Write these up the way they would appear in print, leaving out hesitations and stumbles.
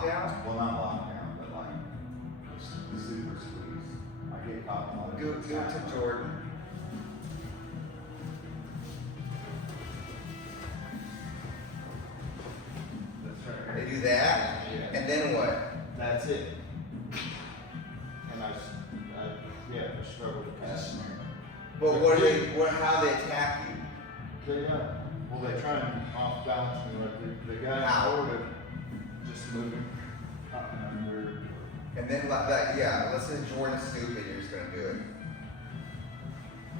lockdown? Well, not lockdown, but like the super squeeze. I get caught on Do it to Jordan. That's right. They do that, Yeah. and then what? That's it. And I struggle to pass. Well, how they attack you? Well, they try and off balance me. Like the guy How? forward just moving. Weird. And then like that, yeah, let's say Jordan's stupid, you're just gonna do it.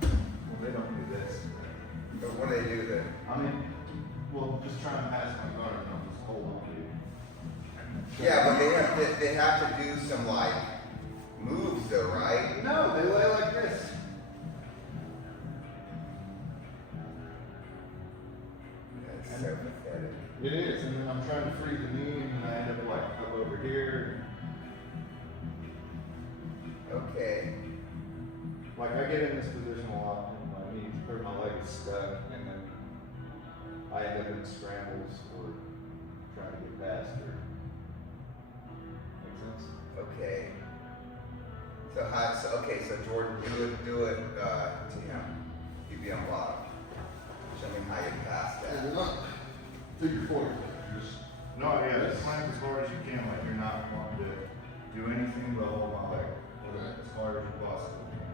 Well, they don't do this. But what do they do then? I mean, well, just try and pass my guard and I'll just hold on to you. Yeah, but they have to do some like moves though, right? No, they lay like this. That's so pathetic. It is, and then I'm trying to free the knee, and then I end up like up over here. Okay. Like I get in this position a lot, and my knees or my leg is stuck, and then I end up in scrambles or trying to get past her. Make sense? Okay. So Jordan, do it to him. He'd be on bottom. Show me how you pass that. Figure four. No, yeah, just slam as hard as you can, like you're not wanting to do anything but hold my leg as hard as you possibly can.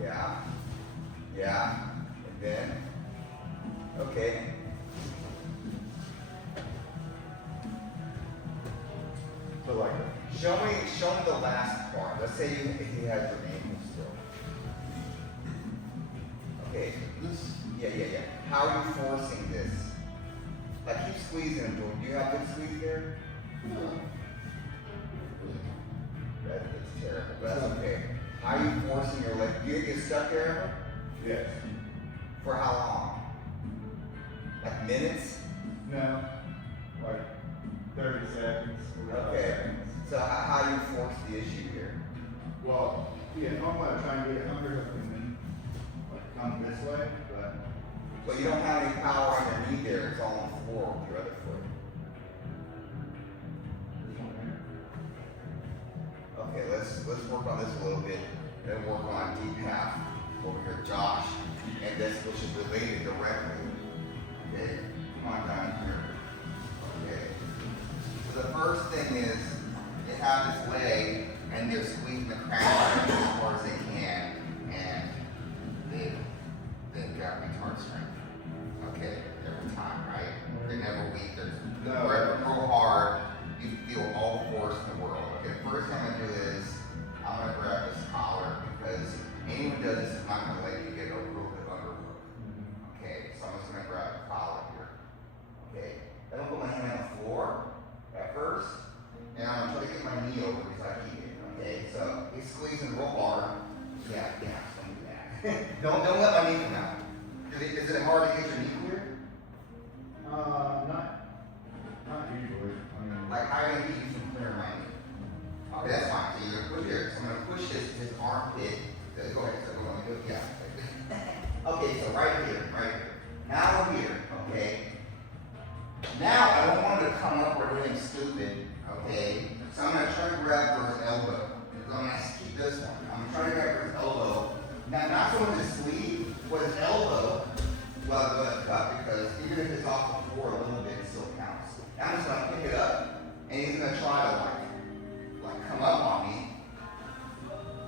Yeah. Yeah. And then okay. So like, Show me the last part. Let's say he has your name still. Okay. this, Yeah. How are you forcing this? Like keep squeezing him, Jordan. Do you have good squeeze there? That's terrible. But that's okay. How are you forcing your leg? Do you get stuck there ever? yes. For how long? Like minutes? No, like 30 seconds. 45 Okay. seconds. So how do you force the issue here? Well, yeah, normally I try and get it under hook and then like come this way, But you don't have any power on your knee there. It's all on the floor with your other foot. this one here. Okay, let's work on this a little bit. Then work on deep half over here, Josh. And this which is related directly. Okay, come on down here. Okay. So the first thing is you have this leg and they're squeezing the crap out of it as hard as they can, and they've got retard strength. Okay, every time, right? They're never weak. They're working real hard. You feel all the force in the world. Okay, the first thing I'm gonna do is I'm gonna grab this collar because anyone who does this is not gonna let you get a little bit underhook. Okay, so I'm just gonna grab the collar here. Okay, then I'll put my hand on the floor at first, and I'm gonna try to get my knee over because I keep it. Okay, so he's squeezing real hard. Yeah, don't do that. don't let my knee come out. Is it hard to get your knee clear? Not usually. I mean, Like how do you get you from clearing my knee? Okay, that's fine. So you're gonna push here. So I'm gonna push his armpit. Go ahead. So we're gonna go. Yeah. Okay. So right here. Now we're here. Okay. Now I don't want him to come up or do anything stupid. Okay. So I'm gonna try to grab for his elbow. So I'm gonna keep this one. I'm gonna try to grab for his elbow. Now not so much his sleeve, but his elbow. Well, the cup, because even if it's off the floor a little bit, it still counts. Now I'm just gonna pick it up, and he's gonna try to like come up on me.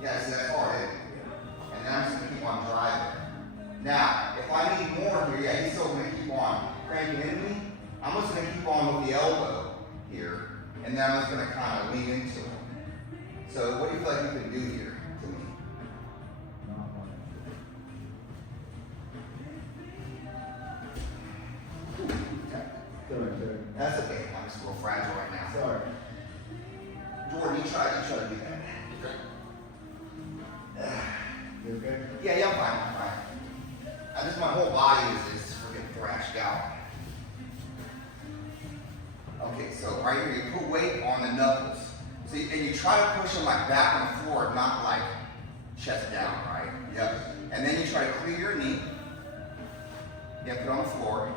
Yeah, see that's hard, isn't it? And then I'm just gonna keep on driving. Now, if I need more here, yeah, he's still gonna keep on cranking into me. I'm just gonna keep on with the elbow here, and then I'm just gonna kind of lean into him. So what do you feel like you can do here to me? That's okay. I'm just a little fragile right now. sorry. Jordan, you try to do that. You okay? Yeah, I'm fine. Just my whole body is freaking thrashed out. Okay, so right here, you put weight on the knuckles. See, and you try to push them like back on the floor, not like chest down, right? Yep. And then you try to clear your knee. Yeah, put it on the floor.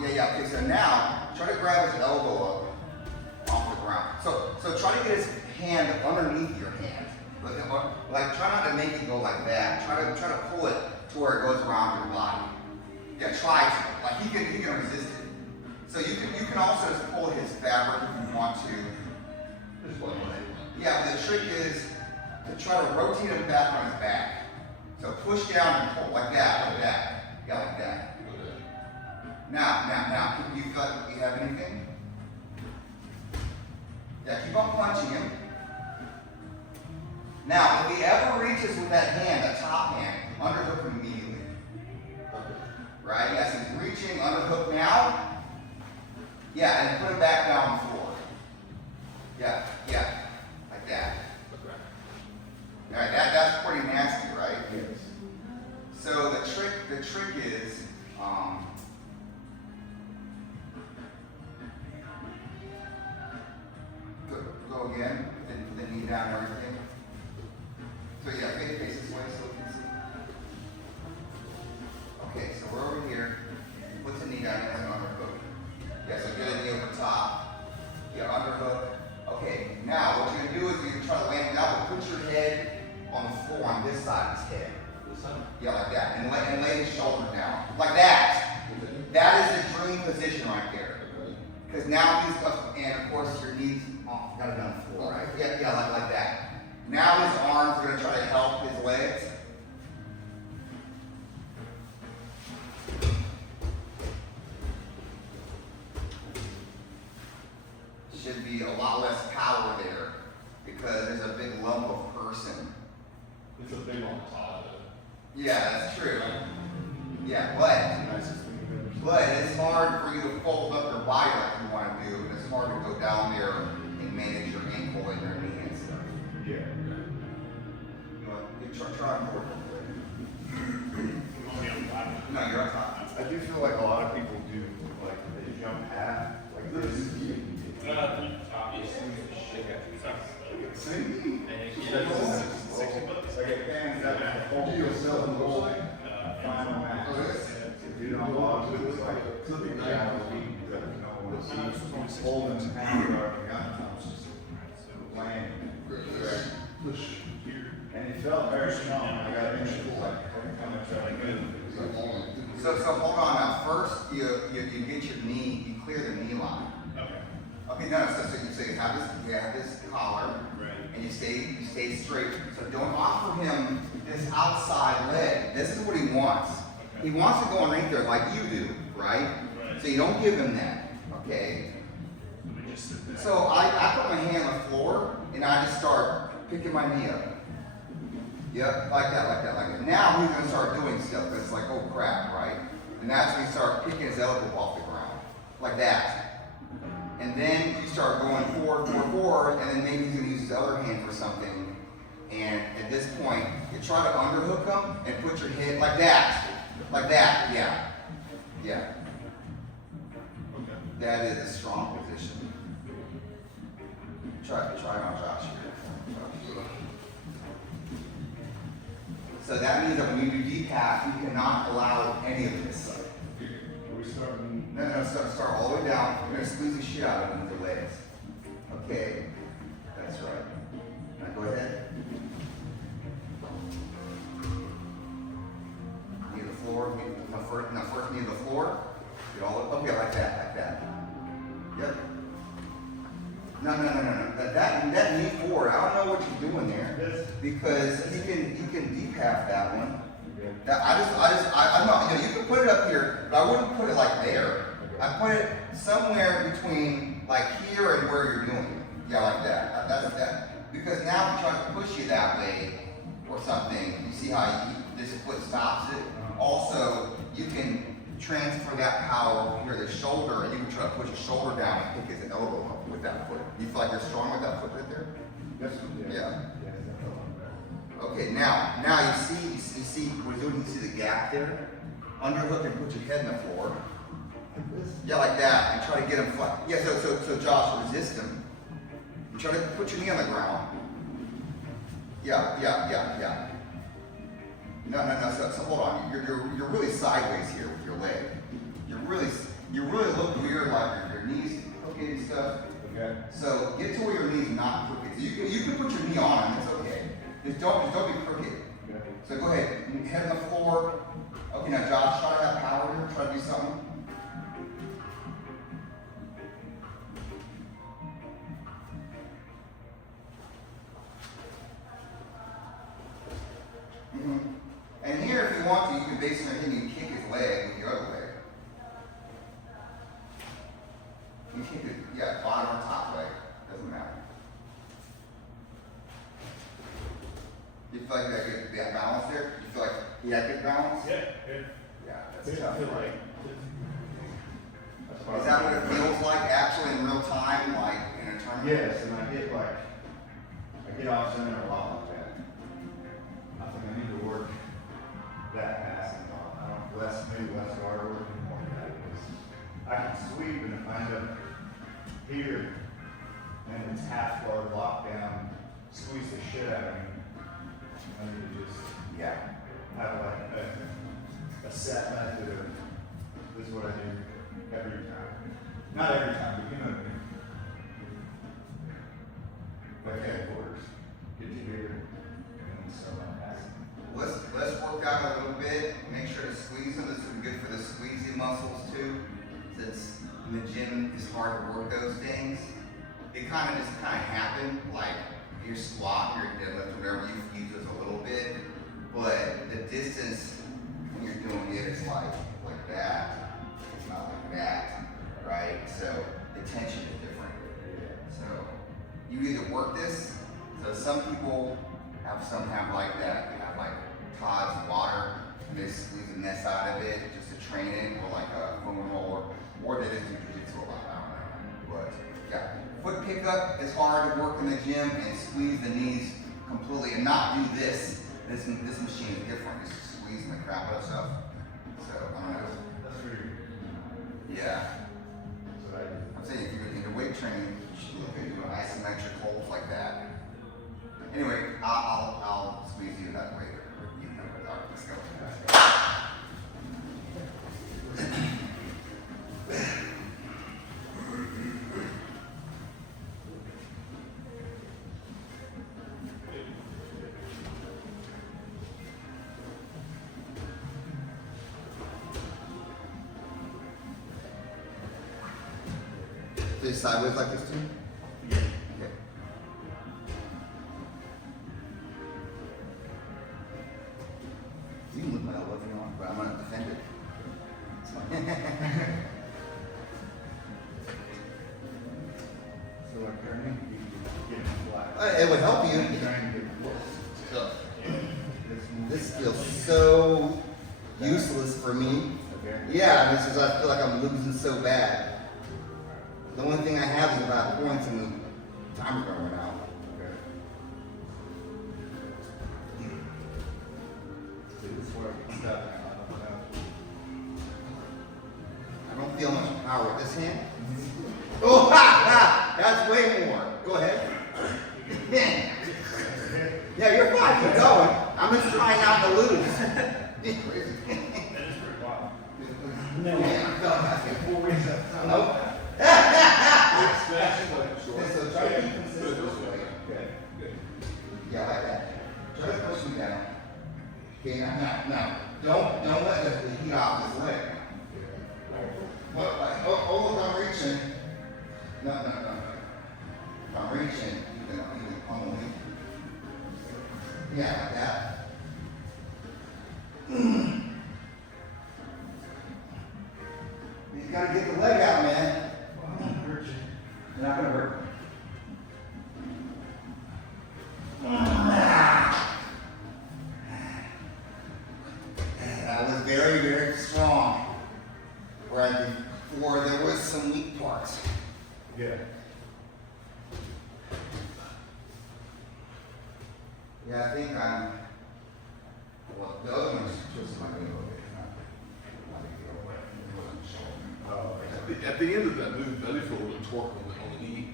Yeah. Okay, so now try to grab his elbow up off the ground. So try to get his hand underneath your hand. Like try not to make it go like that. Try to pull it to where it goes around your body. Yeah, try to. Like he can resist it. So you can also just pull his fabric if you want to. Yeah, but the trick is to try to rotate him back on his back. So push down and pull like that. Yeah, like that. Now, you feel like you have anything? Yeah, keep on punching him. Now, if he ever reaches with that hand, that top hand, underhook him immediately. Right? Yes, he's reaching, underhook now. Yeah, and put him back down on the floor. Yeah, like that. All right, that's pretty nasty, right? Yes. So the trick is, go again, put the knee down and everything. So yeah, face this way so we can see. Okay, so we're over here. Put the knee down and underhook. Yeah, so get a knee over top. Yeah, underhook. Okay, now what you're gonna do is you're gonna try to land it out, but put your head on the floor on this side of his head. Yeah, like that. And lay his shoulder down. Like that. That is the dream position right there. Because now he's up, and of course your knees got it on the floor, right? Yeah, like that. Now his arms are going to try to help his legs. Should be a lot less power there because there's a big lump of person. It's a big on top. Yeah, that's true. Yeah, but it's hard for you to fold up your body like you want to do, and it's hard to go down there and manage your ankle and your knee and stuff. Yeah. You know, you try more. No, you're on top. I do feel like a lot of people do, like, they jump half, like this. See? Like it pans up and hold yourself and go like, final match. If you don't log it, it's like clipping down the beat, because no one sees holding the hand guard and gun landing. Push. And it felt very strong. I got an inch like coming really good. So hold on now. First, you get your knee, you clear the knee line. Okay, no, so you have this collar, Right. and you stay straight. So don't offer him this outside leg. This is what he wants. He wants to go underneath there like you do, right? Right. So you don't give him that, okay? So I put my hand on the floor, and I just start picking my knee up. Yep, like that. Now he's gonna start doing stuff, because it's like, oh crap, right? And that's when you start picking his elbow off the ground, like that. And then you start going forward, and then maybe he's gonna use his other hand for something. And at this point, you try to underhook him and put your head like that, yeah. Okay. That is a strong position. Try on Josh here. So that means that when you do decaf, you cannot allow any of this. We starting. No, start all the way down. You're gonna squeeze the shit out of him with the legs. Okay, that's right. Now go ahead. Knee to the floor. First knee to the floor. Get all the, okay, like that. Yep. No. That knee forward. I don't know what you're doing there because you can decaf that one. Now, I'm not, you can put it up here, but I wouldn't put it like there. I put it somewhere between like here and where you're doing it. Yeah, like that. That's that. Because now if he tries to push you that way or something, you see how this foot stops it. Also, you can transfer that power over here, the shoulder, and you can try to push your shoulder down and pick his elbow up with that foot. You feel like you're strong with that foot right there? Yeah. Okay, now you see what we're doing. You see the gap there? Underhook and put your head in the floor. Yeah, like that, and try to get him flat. Yeah, so Josh, resist him. You try to put your knee on the ground. Yeah. No. So hold on. You're really sideways here with your leg. You really look weird, like your knees crooked and stuff. Okay. So get to where your knees not crooked. So you can put your knee on them. It's okay. Just don't be crooked. Okay. So go ahead. Head on the floor. Okay, now Josh, try to have power here. Try to do something. And here, if you want to, you can basically hit and kick his leg with your other leg. You kick it, yeah, bottom or top leg, doesn't matter. You feel like you got good balance there? You feel like you got good balance? Yeah, good. Yeah, that's tough, Feel right? like- Is that what it feels like actually in real time, like in a tournament? Yes, and I get off center a lot like that. I think I need to work that passing on. I don't, maybe less guard work and more of that, because I can sweep and if I end up here and it's half guard lockdown, squeeze the shit out of me. I need to just Yeah. have like a set method of, this is what I do every time. Not every time, but you know what I mean. Like headquarters, get you here, and so on. Let's work out a little bit. Make sure to squeeze them. This would be good for the squeezy muscles too. Since in the gym it's hard to work those things. It kind of happen, like your squat, your deadlift, whatever you use a little bit. But the distance when you're doing it is like that. It's not like that, right? So the tension is different. So you either work this. So some people have like that. They have like Todd's water, and they squeeze the nest out of it just to train it, or like a foam roller, or they just do jiu-jitsu a lot. I don't know. But yeah, foot pickup is hard to work in the gym and squeeze the knees completely, and not do this. This machine is different. It's squeezing the crap out of stuff. So I don't know. That's pretty. Yeah. So I'm saying if you're into weight training, you should look at doing isometric holds like that. Anyway, I'll squeeze you that way. You know, let's go. Face sideways like this too? Yeah. Okay. You can look my elbow if you want, but I'm not offended. It's fine. So like turning, you get flat. It would help you. Trying to get This feels so useless for me. Okay. Yeah, this is, I feel like I'm losing so bad. The only thing I have is about points and the timer's gonna run out. Okay. See, this is where I get stuck. I don't know. I don't feel much power with this hand. Oh, that's way more. Go ahead. Man. Yeah, you're fine. Keep going. I'm just trying not to lose. That is pretty wild. Man, I'm done asking 4 weeks at a time. Nope. So try to be consistent this way. Okay. Yeah, like that. Try to push me down. Okay, now, don't let the heat off this leg. Well, like, oh, look, I'm reaching. No. If I'm reaching, you can pummel me. Yeah, like that. You gotta get the leg out, man. You're not gonna hurt. That was very, very strong. Whereas before there was some weak parts. Yeah. Yeah, I think I'm. Well, the other one's just my little bit. Not a big deal, but it wasn't showing. Oh, At the end of that move, I do feel a little torque on the knee.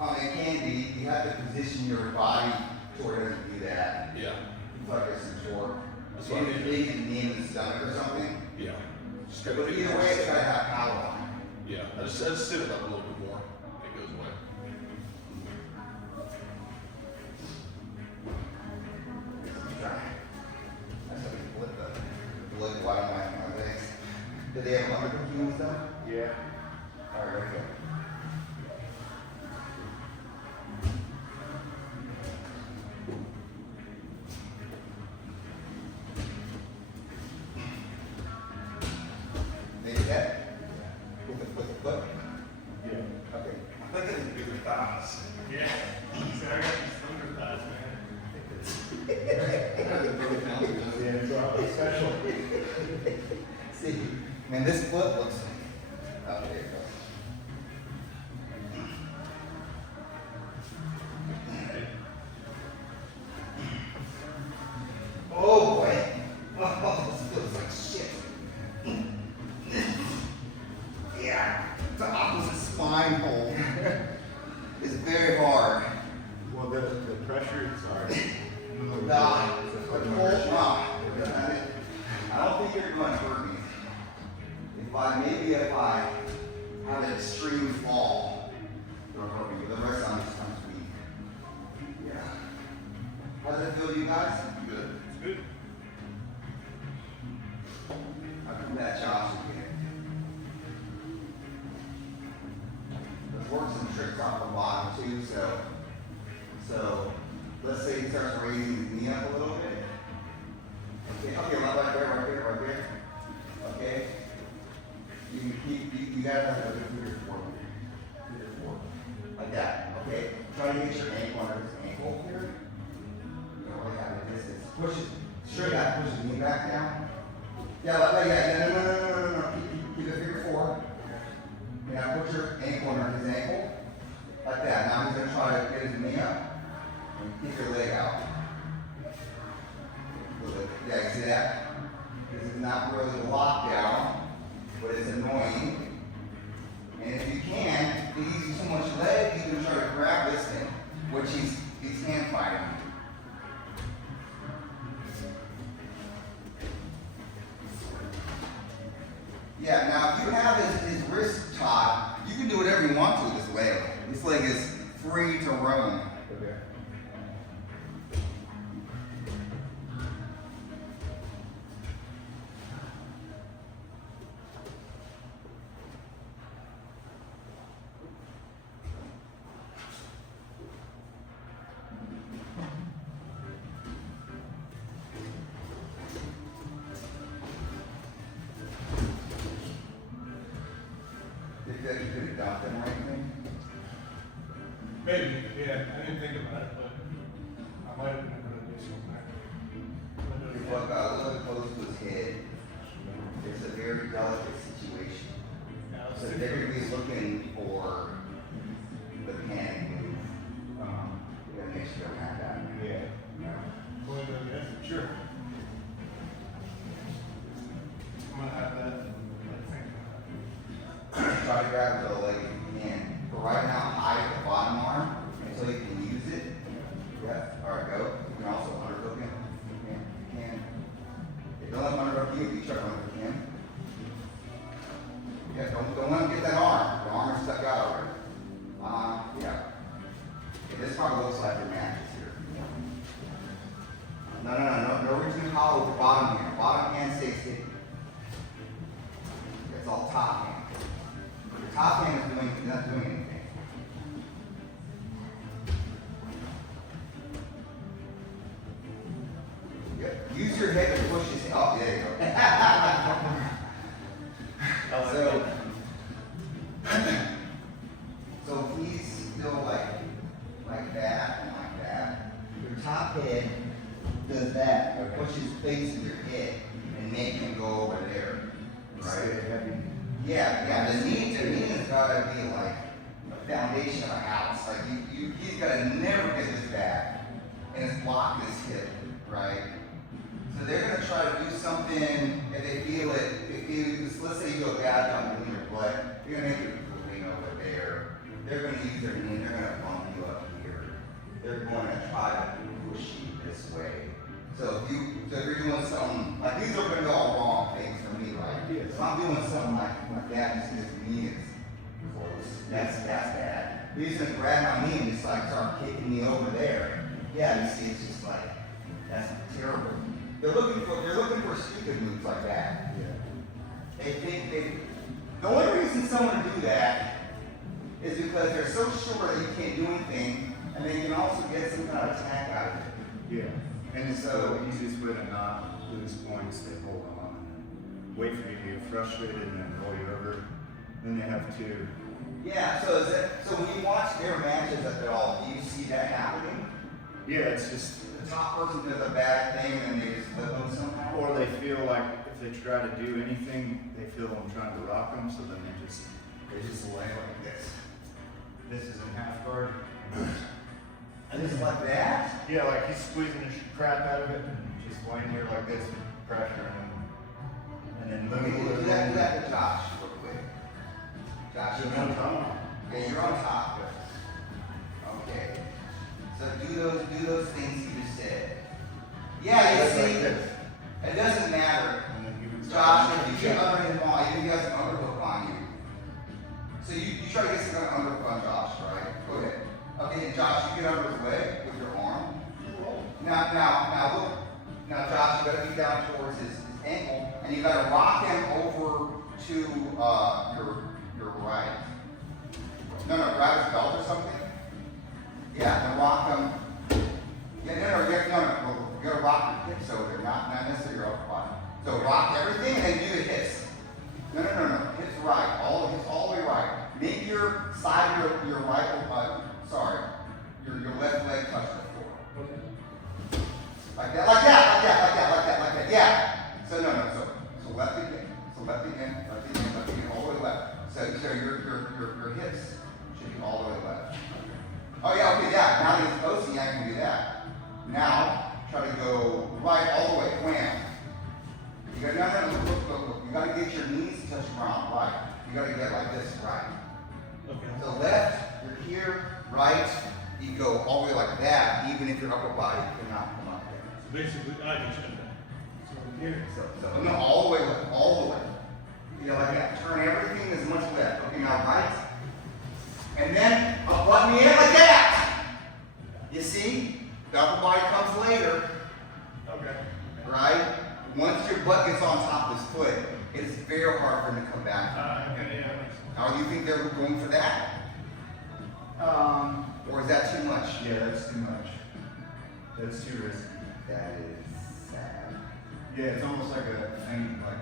It can be. You have to position your body to where it doesn't do that. Yeah. You feel like there's some torque. That's That's what I Maybe mean. big in the knee in the stomach or something. Yeah. Just gotta But be either more way, it's sit. gotta have power on it. Yeah, I just sit it up a little bit more. It goes away. That's how we split the blood white on my legs. Do they have lumber cooking and stuff? Yeah. Alright, okay. Maybe that? With the foot? Yeah. Okay. I think it's bigger thighs. Yeah. So I got these thunder thighs, man. Yeah, so I'm special. See, man, this foot looks. Oh, there you go. Oh boy. Oh, this feels like shit. Yeah, the opposite spine hole is very hard. Well, the pressure, sorry. Nah, I don't think you're going to hurt me. If I have an extreme fall, it'll hurt me. But the rest I'm just kind of weak. Yeah. How does it feel to you guys? Good. It's good. I'll do that, Josh, again. Let's work some tricks off the bottom too, so let's say he starts raising his knee up a little bit. Okay, right there. Okay. You can keep, you gotta have a good forward. Like that, okay? Try to get your ankle under his ankle here. You don't really have a distance. Push it, straight out, push his knee back down. Yeah, no. Keep the figure four. And now put your ankle under his ankle. Like that. Now he's gonna try to get his knee up. And keep your leg out. Yeah, you see that? This is not really a lockdown, but it's annoying. And if you can, if he's using too much leg, he's gonna try to grab this thing, which he's hand fighting. Yeah, now if you have his wrist tied, you can do whatever you want to with this leg. This leg is free to roam. Okay. Did you feel like you could have dumped him or anything? Maybe, yeah. I didn't think about it, but I might have been able to do something. If you look a little bit close to his head, it's a very delicate situation. So they're going to be looking for the panic move. You gotta make sure you don't have that. Yeah. Well, yeah, sure. I'm gonna have that. Try to grab his other leg if you can. But right now, hide the bottom arm until you can use it. Yeah. All right, go. You can also underhook him. You can. If don't let him underhook you, you try to underhook him. Yeah, don't let him get that arm. The arm is stuck out already. Yeah. Okay, this probably looks like your mattress here. No reason to hollow with the bottom hand. Bottom hand stays hidden. It's all top hand. Your top hand is not doing anything. Yep. Use your head to push his. Oh, there you go. So if he's still like that and like that, your top head does that, or pushes face in your head and make him go over there. Stay heavy. Yeah, the knee has gotta be like the foundation of a house. Like he's gotta never get this back and it's blocked his hip, right? So they're gonna try to do something if they feel it. Let's say you go bad jumping in your butt, you're gonna make your moving over there. They're gonna use their knee, they're gonna bump you up here. They're going to try to push you this way. So if you're doing something, like these are gonna be all wrong things for me, right? Yes. If I'm doing something like that, you see this knee is close, that's bad. He's gonna grab my knee and just like start kicking me over there. Yeah, you see, it's just like, that's terrible. They're looking for stupid moves like that. Yeah. The only reason someone would do that is because they're so sure that you can't do anything, and they can also get some kind of attack out of it. Yeah. And So so, the easiest way to not lose points, they hold on and wait for you to get frustrated and then roll you over. Then they have to. yeah, so when you watch their matches at all, do you see that happening? Yeah, it's just. The top person does a bad thing and then they just flip them somehow? Or they feel like if they try to do anything, they feel I'm trying to rock them, so then they just lay like this. This is in half guard. And just like that? Yeah, like he's squeezing the crap out of it and just laying here like this, pressure and then Let me moving do that to Josh real quick. Josh, you're on top. Yeah, you're on top. Okay. So do those things you just said. Yeah, you see, like this. it doesn't matter. And then you would Josh, if you get under his ball, you got some underhook on you. So you try to get some kind of underhook on Josh, right? Go ahead. Okay, and Josh, you get under his leg with your arm. Now look. Now Josh, you gotta be down towards his ankle, and you gotta rock him over to your right. No, grab his belt or something. Yeah, and rock him. Yeah, no, you gotta rock your hips over there, not necessarily your upper body. So rock everything and then do the hips. No, hips right, hips all the way right. Make your side of your right, your left leg touch the floor. Okay. Like that, yeah. So so left again, all the way left. So your hips should be all the way left. Oh yeah, okay, yeah, now that he's posting, I can do that. Now, try to go right all the way, wham. You gotta, look. You gotta get your knees to touch the ground, right. You gotta get like this, right. Okay. So left, you're here, right, you go all the way like that, even if your upper body cannot come up there. So basically, I can check that. So here. So no, all the way left, all the way. You know, like that, turn everything as much left. Okay, now right. And then, butt me in like that. You see? The upper body comes later, Okay. right? Once your butt gets on top of his foot, it's very hard for him to come back. Okay, yeah, that makes sense. Now, you think they're going for that? Or is that too much? Yeah, that's too much. That's too risky. That is sad. Yeah, it's almost like a thing, like.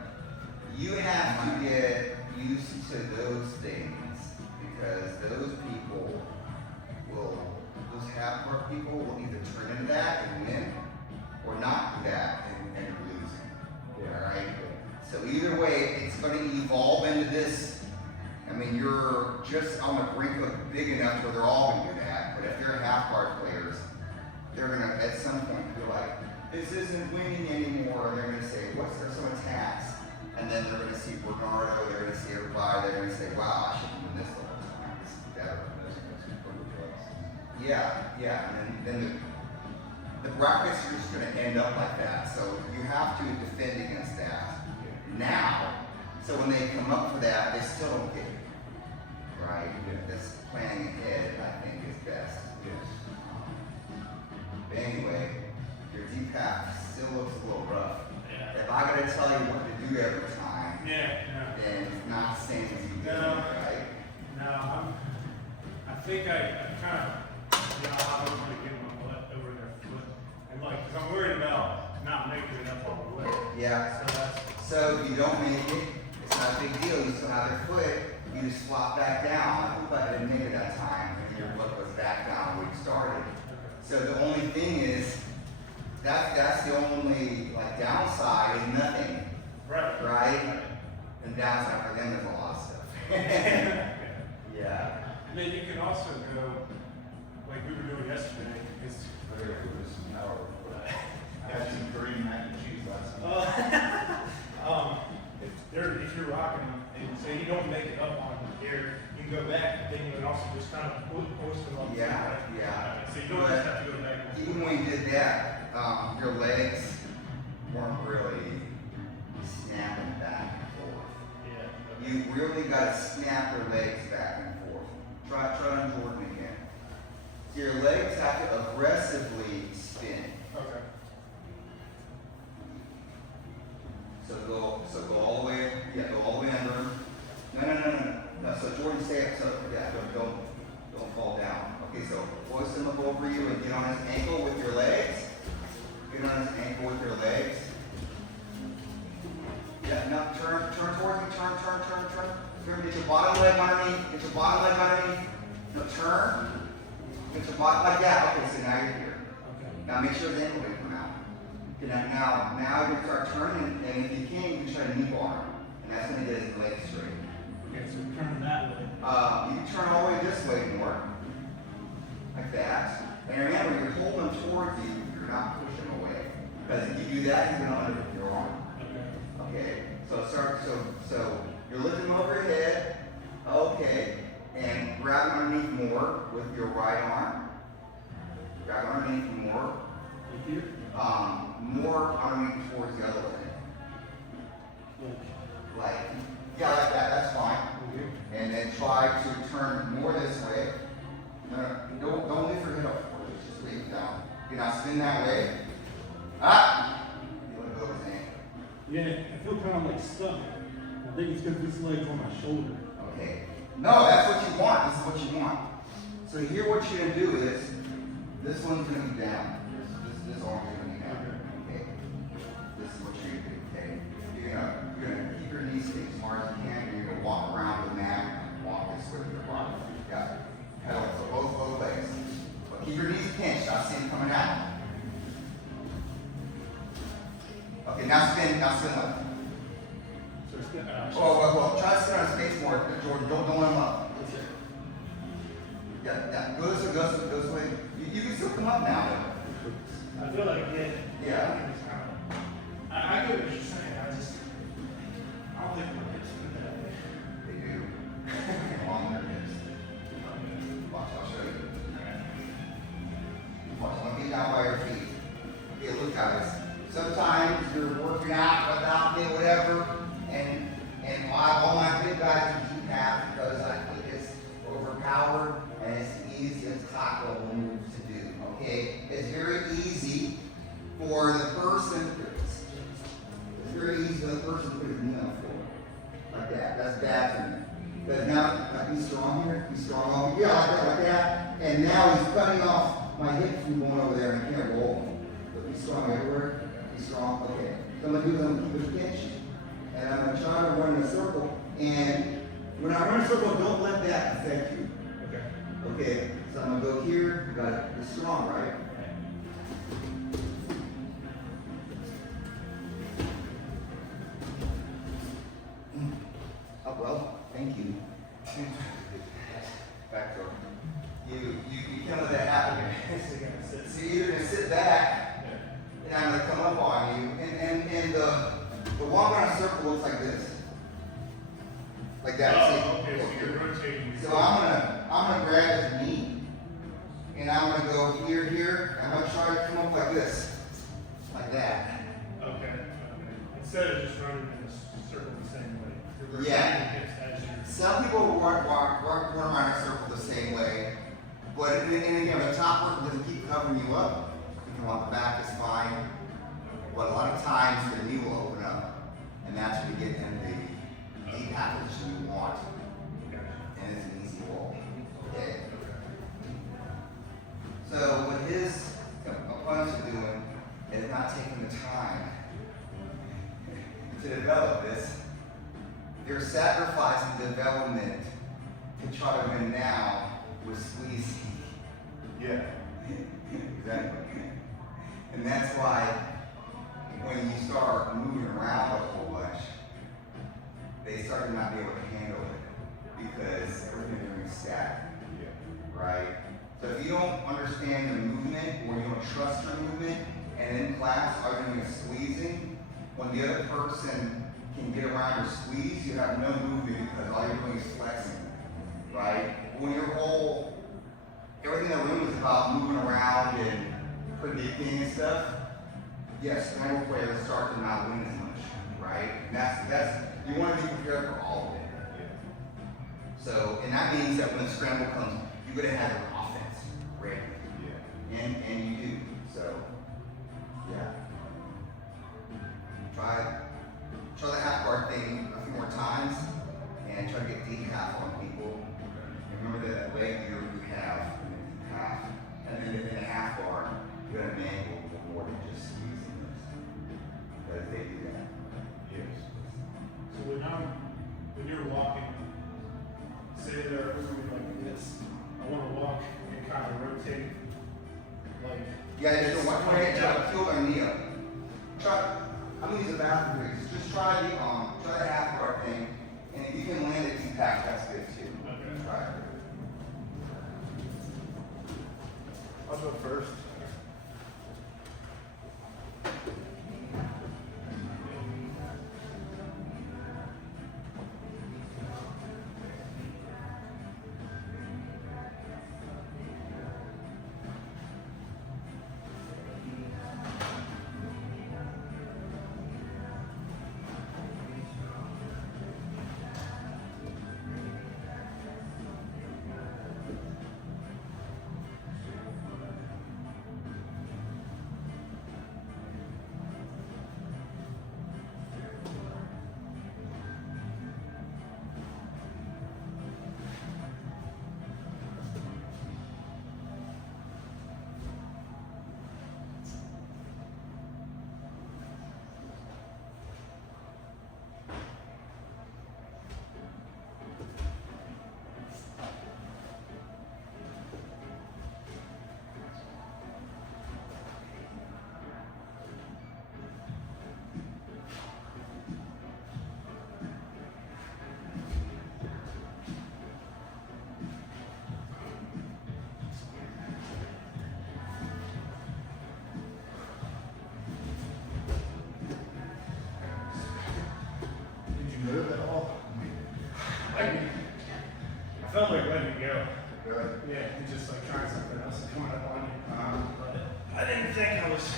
You have to get used to those things because those half-court people will either turn into that and win or not do that and you're losing. Yeah. Alright? So either way, it's going to evolve into this. I mean, you're just on the brink of big enough where they're all going to do that. But if they're half-guard players, they're going to, at some point, feel like, this isn't winning anymore. And they're going to say, what's there some attacks? And then they're going to see Bernardo, they're going to see everybody, they're going to say, wow, I should have done this the whole time. This is better. Yeah. And then the brackets are just going to end up like that. So you have to defend against that. Now, so when they come up for that, they still don't get it. Right? This planning ahead, I think, is best. Yes. But anyway, your deep path still looks a little rough. Yeah. If I gotta tell you what to do every time, Yeah, then it's not the same as you do, No. right? no, I think I kind of, I'm going to get my butt over their foot. And like, because I'm worried about not making it up on the way. Yeah. So that's, So if you don't make it, it's not a big deal. You still have their foot. You just flop back down. I hope I didn't make it that time. And your foot was back down where you started. So the only thing is, that's the only like downside is nothing, right. right? And downside for them is a lot of stuff. Yeah. And then you can also go, like we were doing yesterday, is I had some Korean mac and cheese last night. if you're rocking them and say you don't make it up on here, you can go back, then you can also just kind of post them up. Yeah, right? yeah. So you don't just have to go back. Even when you did that, your legs weren't really snapping back and forth. Yeah. You really gotta snap your legs back and forth. Try on Jordan again. So your legs have to aggressively spin. Okay. So go all the way, go all the way under. No, so Jordan, stay up, so, don't fall down. Okay, so hoist him up over you and get on his ankle with your legs. Get on his ankle with your legs. Yeah, now turn towards me, turn. Get your bottom leg underneath, No, turn. Get your bottom, like that. Okay, so now you're here. Okay. Now make sure the ankle doesn't come out. Okay, now you can start turning, and if you can, you can try to knee bar. And that's when it gets the legs straight. Okay, so turn that way. You can turn all the way this way more. Like that. And remember, you're holding towards you, you're not pushing away. Because if you do that, you're gonna underhook your arm. Okay. Okay, so you're lifting them over your head, okay, and grab underneath more with your right arm. Grab underneath more, Like here? more underneath towards the other leg. Like Like that, that's fine. here? And then try to turn more this way. No, don't lift your head up forward, just leave it down. You now spin that way. Ah! You let go of his ankle. Yeah, I feel kind of like stuck. I think it's because this leg's on my shoulder. Okay. No, that's what you want. This is what you want. So here what you're gonna do is, this one's gonna be down. This arm's gonna be down. Okay. This is what you're gonna do. Okay. You're gonna keep your knees as far as you can. You're gonna walk around the mat and walk this way with your body. Yeah. Pedal so both legs. But keep your knees pinched. I see them coming out. Okay. Now spin left. So it's Well, try to sit on his face more, Jordan. Don't let him up. Yeah. Go this way. You can still come up now, though. I feel like, Yeah. I get what you're saying. I don't think we're pitching that way. They do. Along their hips. Watch, I'll show you. Watch, let me get down by your feet. Okay, look, guys. Sometimes you're working out without me, whatever, and all my big guys keep half because I think it's overpowered and it's the easiest taco move to do. Okay, it's very easy for the person. It's very easy for the person to put his knee on the floor like that. That's bad for me. But now, be strong here. Be strong over here. Yeah, like that. And now he's cutting off my hips from going over there, and I can't roll. But be strong everywhere. Be strong. Okay. So I'm gonna do is I'm gonna keep it pinched. And I'm going to try to run in a circle. And when I run a circle, don't let that affect you. Okay. Okay, so I'm going to go here. You got it. It's strong, right? Oh, well, thank you. Back door. You can't let that happen. So you're going to sit back, and I'm going to come up on you. And the walk around a circle looks like this. Like that. Oh, See? okay, so you're rotating. So I'm gonna grab his knee, and I'm gonna go here. I'm gonna try to come up like this. Like that. Okay. Instead of just running in a circle the same way. You're Yeah. rotating your hips as you're- Some people run around a circle the same way. But and again, the top person doesn't keep covering you up. You can walk the back is fine. But a lot of times the knee will open up, and that's when you get in the deep half position you want. And it's an easy roll. Okay. So what his opponents are doing is not taking the time to develop this. They're sacrificing development to try to win now with squeezing. Yeah. Exactly. And that's why when you start moving around a whole bunch, they start to not be able to handle it because everything is very static, Yeah. right? So if you don't understand the movement or you don't trust your movement, and in class are doing a squeezing, when the other person can get around your squeeze, you have no movement because all you're doing is flexing, right? When your whole, everything in the room is about moving around and putting the thing and stuff, yes, scramble players start to not win as much, right? That's you want to be prepared for all of it. So, and that means that when the scramble comes, you're gonna have your offense ready, and you do. So, yeah. Try the half guard thing a few more times, and try to get deep half on people. Remember that leg gear you have in the deep half, and then in the half guard, you're gonna mangle more than just squeezing this. But if they do that, yes. So when you're walking, say they're moving like this, I want to walk and kind of rotate, like. Yeah, just don't try to kill their knee up. I'm gonna use a bathroom here. Just try the half guard thing, and if you can land a deep half, that's good too. Okay. Try it. I'll go first. Move at all? I felt like letting it go. Good. Yeah, and just like trying something else and coming up on you. But I didn't think I was,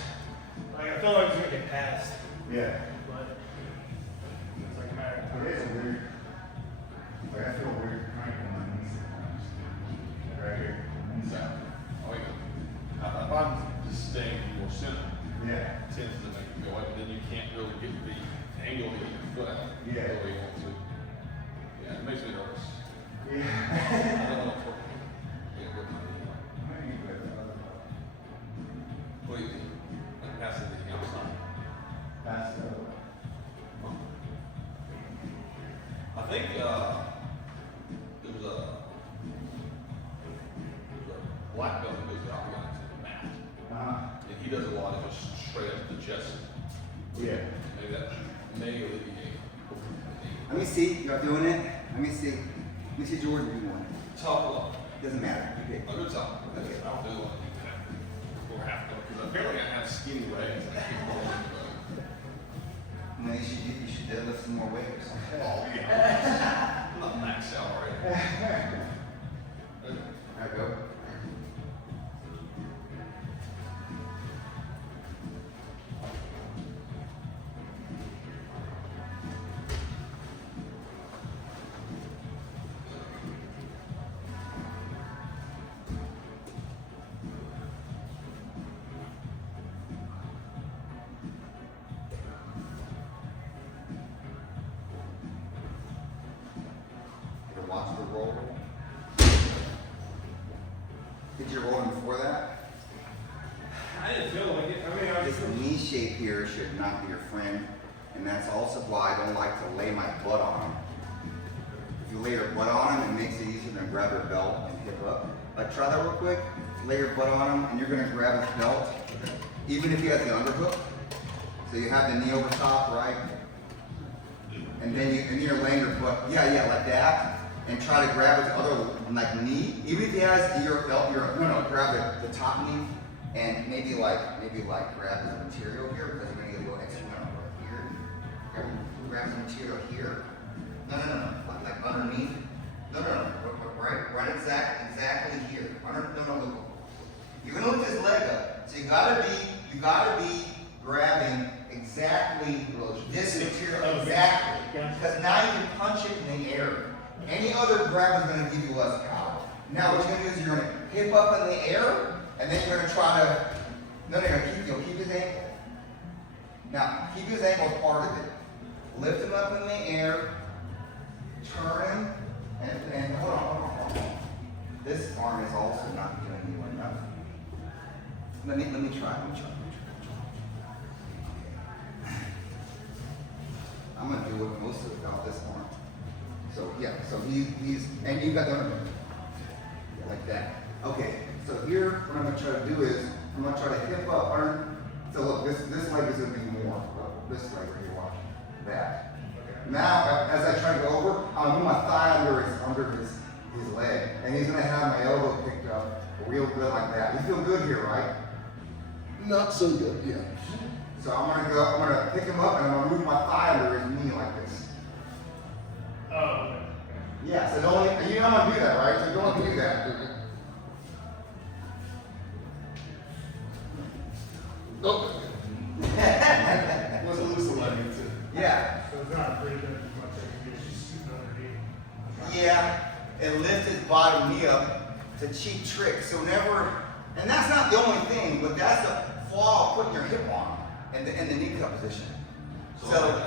like, I felt like I was gonna get past, Yeah. but it's like a matter of time. It is weird. Like I feel weird cranking on my knees sometimes. Right here. Inside. Oh, yeah. If I'm just staying more center, Yeah. it tends to make it go up, and then you can't really get the angle to get your foot out the Yeah. way you want to. Yeah, it makes me nervous. I Yeah. don't know if we're- yeah, good. What do you think? Like passing the outside? Pass it over. I think there's a black belt who goes to Alliance in the mat, and he does a lot of just straight up to the chest. Yeah. Maybe that may alleviate. Let me see. You're doing it. Let me see. Let me see Jordan do one. Top love. Doesn't matter. You pick. A good top. Okay. I'll do one. Or half because apparently I have skinny legs. And I keep rolling, No, you should deadlift some more weight or something. but, oh yeah. I'm not maxed out already. All right, go. Ever watch the roll? Did you roll him before that? I didn't feel like it. I mean, I was This knee shape here should not be your friend, and that's also why I don't like to lay my butt on him. If you lay your butt on him, it makes it easier to grab your belt and hip up. Like try that real quick. Lay your butt on him, and you're gonna grab his belt, even if he has the underhook. So you have the knee over top, right? And then you're laying your butt, yeah, like that, and try to grab his other like knee. Even if he has your belt, grab the top knee, and maybe like grab his material here because you're gonna get a little extra right here. Grab his material here. No, like underneath. No, right exactly here. No. You're gonna lift his leg up, so you gotta be grabbing exactly this material, exactly. Because now you can punch it in the air. Any other grab is going to give you less power. Now what you're going to do is you're going to hip up in the air, and then you're going to try to, no, you'll keep his ankle. Now, keep his ankle as part of it. Lift him up in the air, turn him, and hold on. This arm is also not doing anywhere enough. Let me try. I'm gonna do what most of it without this arm. So yeah, so he's and you got the other like that. Okay, so here what I'm gonna try to do is I'm gonna try to hip up arm. So look, this leg is gonna be more. This leg right here, watch that. Okay. Now as I try to go over, I'm gonna move my thigh under his leg, and he's gonna have my elbow picked up real good like that. You feel good here, right? Not so good, yeah. So I'm gonna pick him up and I'm gonna move my thigh under his knee like this. Oh, okay. Yeah, so don't, you know I'm gonna do that, right? So don't do that. Oh, What's a loose leg? Yeah, So it's not pretty good as much as you get just shooting underneath. yeah, and lift his bottom knee up. It's a cheap trick. So whenever, and that's not the only thing, but that's the flaw of putting your hip on in the knee cup position. So So- like